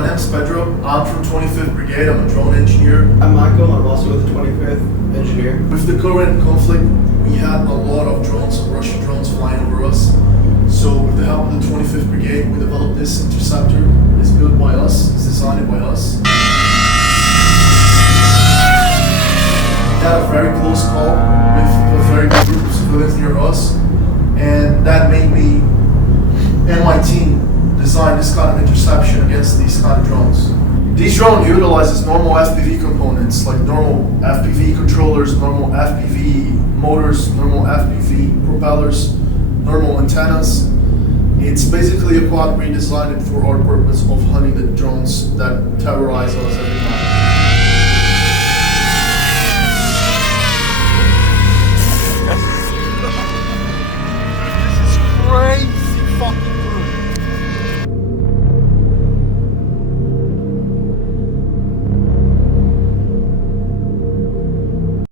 my name's Pedro. I'm from 25th Brigade. I'm a drone engineer. I'm Michael. I'm also with the 25th engineer. With the current conflict, we had a lot of drones, Russian drones flying over us. So with the help of the 25th Brigade, we developed this interceptor. It's built by us, it's designed by us. We had a very close call with a very good group of civilians near us, and that made me and my team design this kind of interception against these kind of drones. These drones utilizes normal FPV components like normal FPV controllers, normal FPV motors, normal FPV propellers, normal antennas. It's basically a quad redesigned for our purpose of hunting the drones that terrorize us every night.